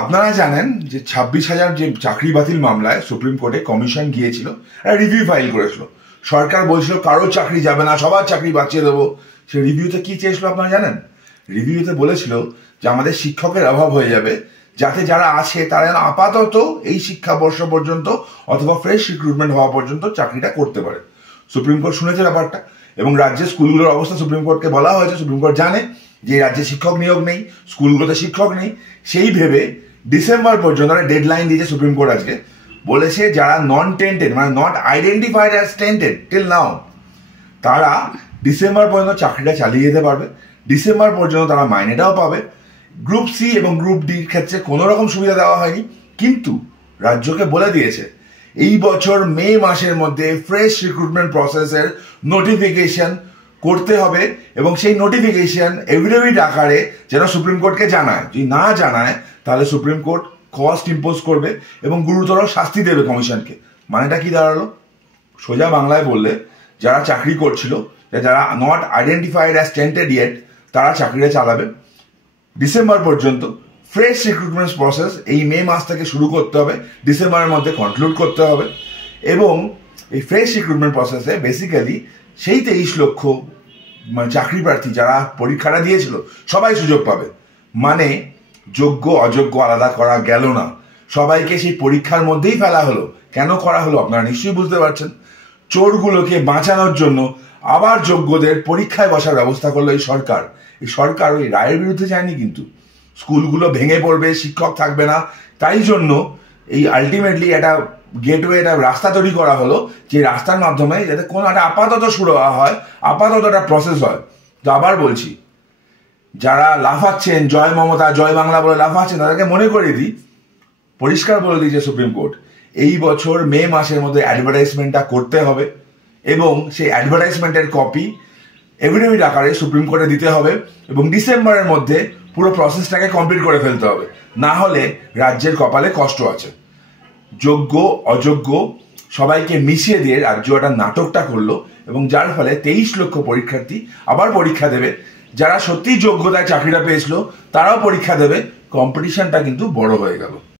আপনারা জানেন যে 26,000 যে চাকরি বাতিল মামলায় সুপ্রিম কোর্টে কমিশন গিয়েছিল, রিভিউ ফাইল করেছিল। সরকার বলছিল কারো চাকরি যাবে না, সবার চাকরি বাঁচিয়ে দেবো। সে রিভিউতে কি চেয়েছিল আপনারা জানেন? রিভিউতে বলেছিল যে আমাদের শিক্ষকের অভাব হয়ে যাবে, যাতে যারা আছে তারা যেন আপাতত এই শিক্ষাবর্ষ পর্যন্ত অথবা ফ্রেশ রিক্রুটমেন্ট হওয়া পর্যন্ত চাকরিটা করতে পারে। সুপ্রিম কোর্ট শুনেছে ব্যাপারটা এবং রাজ্যের স্কুলগুলোর অবস্থা সুপ্রিম কোর্টকে বলা হয়েছে। সুপ্রিম কোর্ট জানে যে রাজ্যে শিক্ষক নিয়োগ নেই, স্কুলগুলোতে শিক্ষক নেই। সেই ভেবে ডিসেম্বর পর্যন্ত ডেডলাইন দিয়েছে সুপ্রিম কোর্ট। আজকে বলেছে যারা নন টেন্টেড মানে not identified as tainted till now, তারা ডিসেম্বর পর্যন্ত চাকরিটা চালিয়ে যেতে পারবে। ডিসেম্বর পর্যন্ত তারা মাইনেটাও পাবে। গ্রুপ সি এবং গ্রুপ ডির ক্ষেত্রে কোনো রকম সুবিধা দেওয়া হয়নি, কিন্তু রাজ্যকে বলে দিয়েছে এই বছর মে মাসের মধ্যে ফ্রেশ রিক্রুটমেন্ট প্রসেসের নোটিফিকেশন করতে হবে এবং সেই নোটিফিকেশন এফিডেভিট আকারে যেন সুপ্রিম কোর্টকে জানায়। যদি না জানায় তাহলে সুপ্রিম কোর্ট কস্ট ইম্পোজ করবে এবং গুরুতর শাস্তি দেবে কমিশনকে। মানেটা কি দাঁড়ালো? সোজা বাংলায় বললে যারা চাকরি করছিল, যারা not identified as tainted yet, তারা চাকরিটা চালাবে। ডিসেম্বর পর্যন্ত ফ্রেশ রিক্রুটমেন্ট প্রসেস এই মে মাস থেকে শুরু করতে হবে, ডিসেম্বরের মধ্যে কনক্লুড করতে হবে। এবং এই ফ্রেশ রিক্রুটমেন্ট প্রসেসে বেসিক্যালি সেই 23 লক্ষ চাকরি প্রার্থী যারা পরীক্ষাটা দিয়েছিল সবাই সুযোগ পাবে। মানে যোগ্য অযোগ্য আলাদা করা গেল না, সবাইকে সেই পরীক্ষার মধ্যেই ফেলা হলো। কেন করা হলো আপনারা নিশ্চয়ই বুঝতে পারছেন। চোরগুলোকে বাঁচানোর জন্য আবার যোগ্যদের পরীক্ষায় বসার ব্যবস্থা করলো এই সরকার। এই সরকার ওই রায়ের বিরুদ্ধে যায়নি, কিন্তু স্কুলগুলো ভেঙে পড়বে, শিক্ষক থাকবে না, তাই জন্য এই আলটিমেটলি একটা গেটওয়ে, একটা রাস্তা তৈরি করা হলো, যে রাস্তার মাধ্যমে যাতে কোনো একটা আপাতত শুরু হয়, আপাতত একটা প্রসেস হয়। তো আবার বলছি, যারা লাফাচ্ছেন জয় মমতা জয় বাংলা বলে লাফাচ্ছেন, তাদেরকে মনে করে দিই, পরিষ্কার বলে দিয়েছে সুপ্রিম কোর্ট এই বছর মে মাসের মধ্যে অ্যাডভার্টাইজমেন্টটা করতে হবে এবং সেই অ্যাডভার্টাইজমেন্টের কপি এফিডেভিট আকারে সুপ্রিম কোর্টে দিতে হবে এবং ডিসেম্বরের মধ্যে পুরো প্রসেসটাকে কমপ্লিট করে ফেলতে হবে। না হলে রাজ্যের কপালে কষ্ট আছে। যোগ্য অযোগ্য সবাইকে মিশিয়ে দিয়ে রাজ্য একটা নাটকটা করলো এবং যার ফলে 23 লক্ষ পরীক্ষার্থী আবার পরীক্ষা দেবে। যারা সত্যিই যোগ্যতায় চাকরিটা পেয়েছিল তারাও পরীক্ষা দেবে। কম্পিটিশনটা কিন্তু বড় হয়ে গেল।